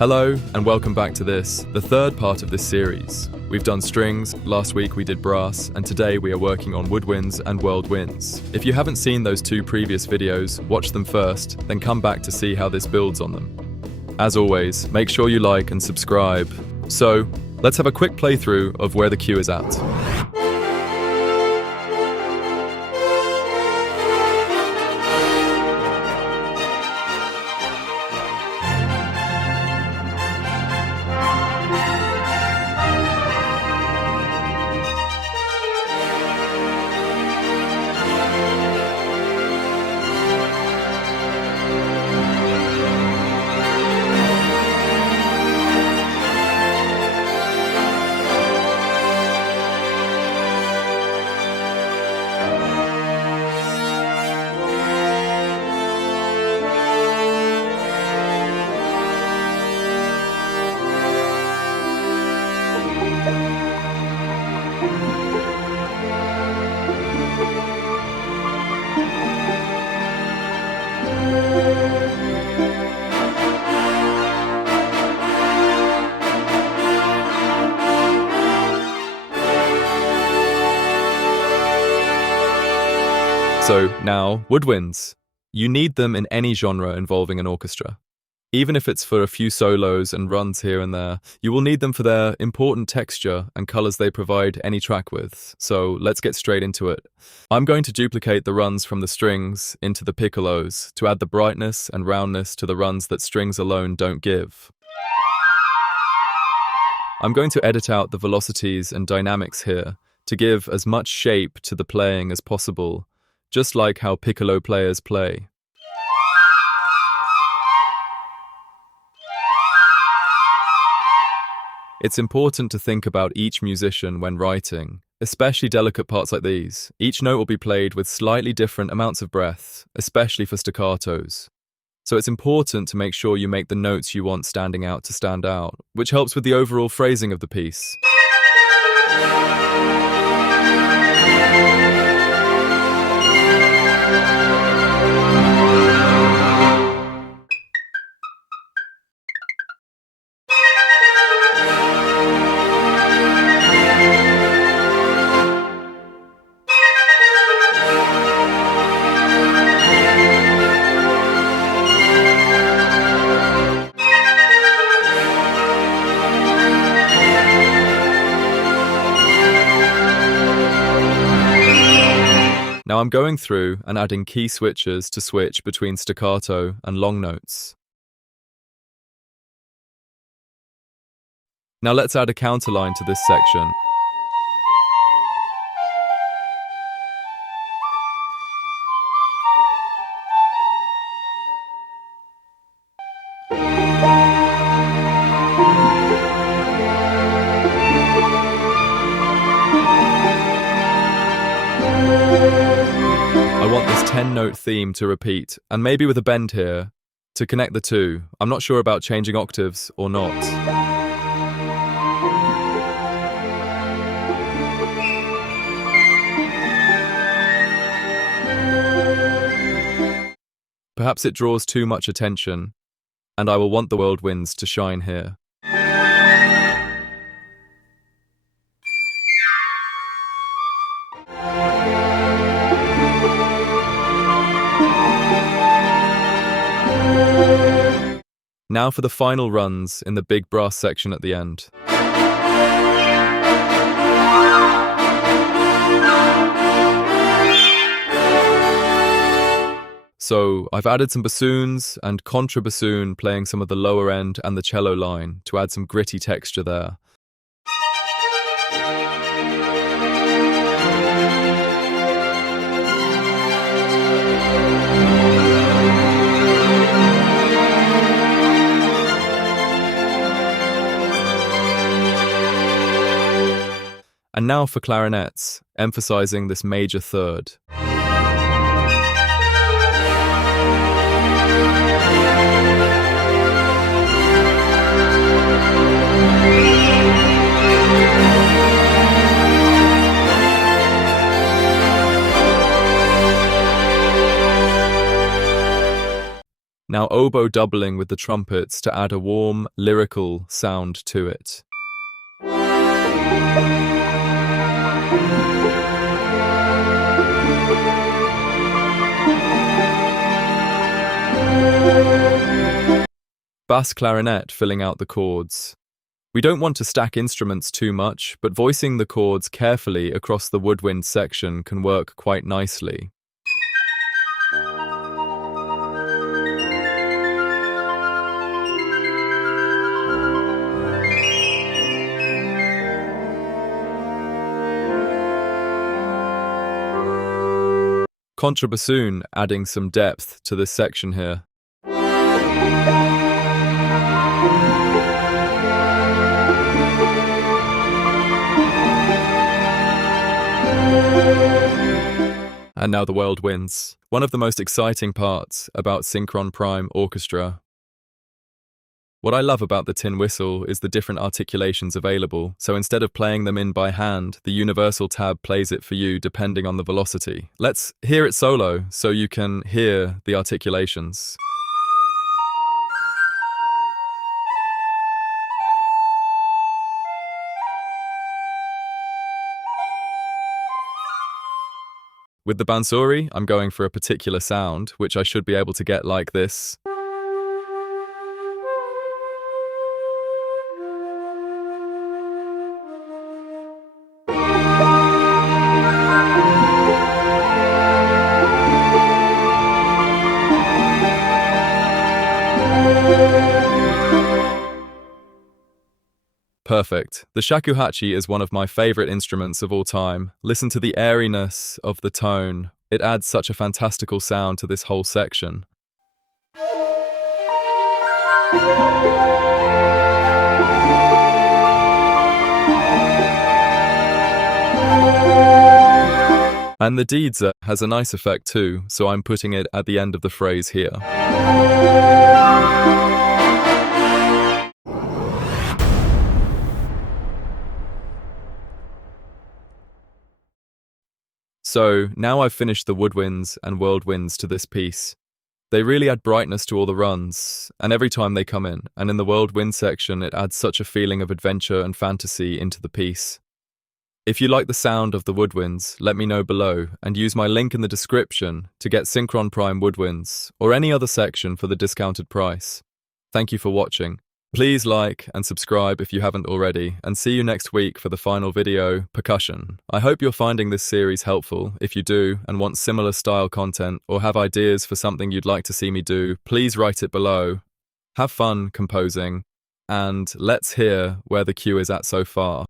Hello, and welcome back to the third part of this series. We've done strings, last week we did brass, and today we are working on woodwinds and whirlwinds. If you haven't seen those two previous videos, watch them first, then come back to see how this builds on them. As always, make sure you like and subscribe. So, let's have a quick playthrough of where the cue is at. So now, woodwinds. You need them in any genre involving an orchestra. Even if it's for a few solos and runs here and there, you will need them for their important texture and colors they provide any track with. So let's get straight into it. I'm going to duplicate the runs from the strings into the piccolos to add the brightness and roundness to the runs that strings alone don't give. I'm going to edit out the velocities and dynamics here to give as much shape to the playing as possible, just like how piccolo players play. It's important to think about each musician when writing, especially delicate parts like these. Each note will be played with slightly different amounts of breath, especially for staccatos. So it's important to make sure you make the notes you want standing out to stand out, which helps with the overall phrasing of the piece. Now I'm going through and adding key switches to switch between staccato and long notes. Now let's add a counterline to this section. I want this 10-note theme to repeat, and maybe with a bend here, to connect the two. I'm not sure about changing octaves or not. Perhaps it draws too much attention, and I will want the whirlwinds to shine here. Now for the final runs in the big brass section at the end. So I've added some bassoons and contrabassoon playing some of the lower end and the cello line to add some gritty texture there. And now for clarinets, emphasizing this major third. Now oboe doubling with the trumpets to add a warm, lyrical sound to it. Bass clarinet filling out the chords. We don't want to stack instruments too much, but voicing the chords carefully across the woodwind section can work quite nicely. Contrabassoon adding some depth to this section here. And now the world wins. One of the most exciting parts about Synchron Prime Orchestra. What I love about the tin whistle is the different articulations available, so instead of playing them in by hand, the universal tab plays it for you depending on the velocity. Let's hear it solo so you can hear the articulations. With the bansuri, I'm going for a particular sound, which I should be able to get like this. Perfect. The shakuhachi is one of my favorite instruments of all time. Listen to the airiness of the tone. It adds such a fantastical sound to this whole section. And the deedza has a nice effect too, so I'm putting it at the end of the phrase here. So, now I've finished the woodwinds and whirlwinds to this piece. They really add brightness to all the runs, and every time they come in, and in the whirlwind section it adds such a feeling of adventure and fantasy into the piece. If you like the sound of the woodwinds, let me know below, and use my link in the description to get Synchron Prime woodwinds, or any other section for the discounted price. Thank you for watching. Please like and subscribe if you haven't already, and see you next week for the final video, Percussion. I hope you're finding this series helpful. If you do, and want similar style content, or have ideas for something you'd like to see me do, please write it below. Have fun composing, and let's hear where the cue is at so far.